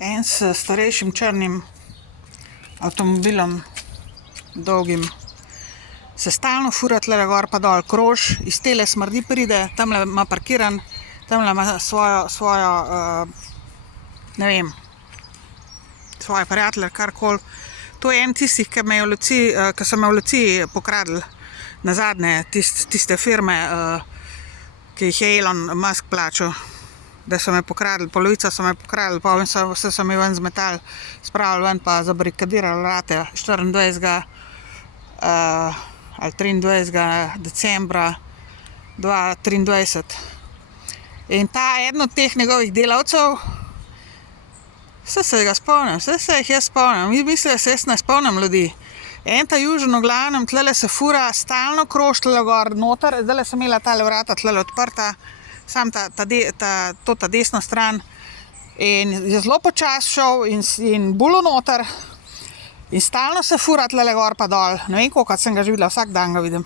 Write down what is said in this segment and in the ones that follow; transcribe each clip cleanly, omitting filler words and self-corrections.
En s starejšim črnim avtomobilom, dolgim, se stalno fura tle gor pa dol, krož, iz tele smrdi pride, tamle ima parkiran, tamle ima svojo ne vem, svoje prijatelje, karkoli. To je en tistih, ki so me v Luciji pokradli nazadnje, tiste firme, ki jih je Elon Musk plačal, da so me pokradli, polovica so me pokradli, pa vse so mi ven zmetali, spravili ven pa zabarikadirali vrate 24. Ali 23. decembra 2023. In eden od teh njegovih delavcev, vse se ga spomnim, vse se jih jaz spomnim, mi mislijo, da se jaz ne spomnim ljudi. En ta južen v glavnem, tlele se fura, stalno krož tlele gor noter, zdajle sem imela tale vrata tlele odprta, sam ta desno stran, in je zelo počas šel in bulo noter, in stalno se fura tlele gor pa dol, ne vem koliko sem ga že videla, vsak dan ga vidim.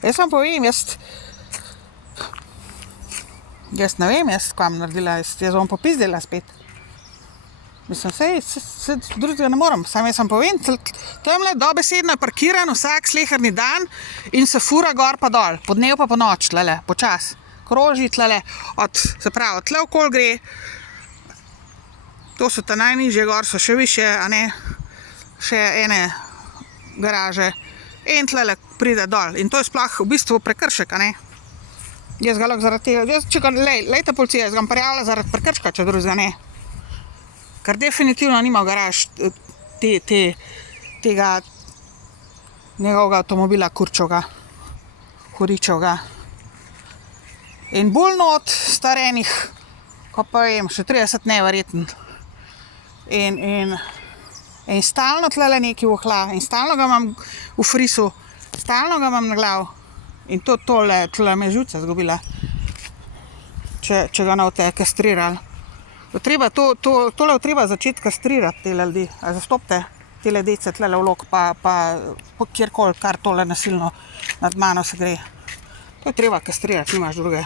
Jaz vam povem, jaz ne vem, kam naredila, jaz bom popizdila spet. Mislim, se drugega ne morem, sam jaz vam povem, tamle dobesedno je parkiran vsak sleherni dan in se fura gor pa dol, po dnev pa po noč tlele, počas. Kroži tlele, se pravi, tle okoli gre, to so ta najnižje gor, so še više, a ne, še ene garaže, in tlele pride dol, in to je sploh v bistvu prekršek, a ne. Jaz ga lahko zaradi tega, lejte policija, jaz ga prijavila zaradi prekrška, če drugega ne. Ker definitivno nima v garaž tega njegovega avtomobila kurčovga, huričovga. In bolj not starenih, ko pa vem, še 30 neverjeten. In stalno tlele nekaj vohla, in stalno ga imam v frisu, stalno ga imam na glav. In tole me živce zgubila, če ga ne boste kastrirali. Tole je treba začeti kastrirati tele ljudi, a zastopite tele dece tlele vlog, pa kjerkoli, kar tole nasilno nad mano se gre. To je treba kastrirati, nimaš druge.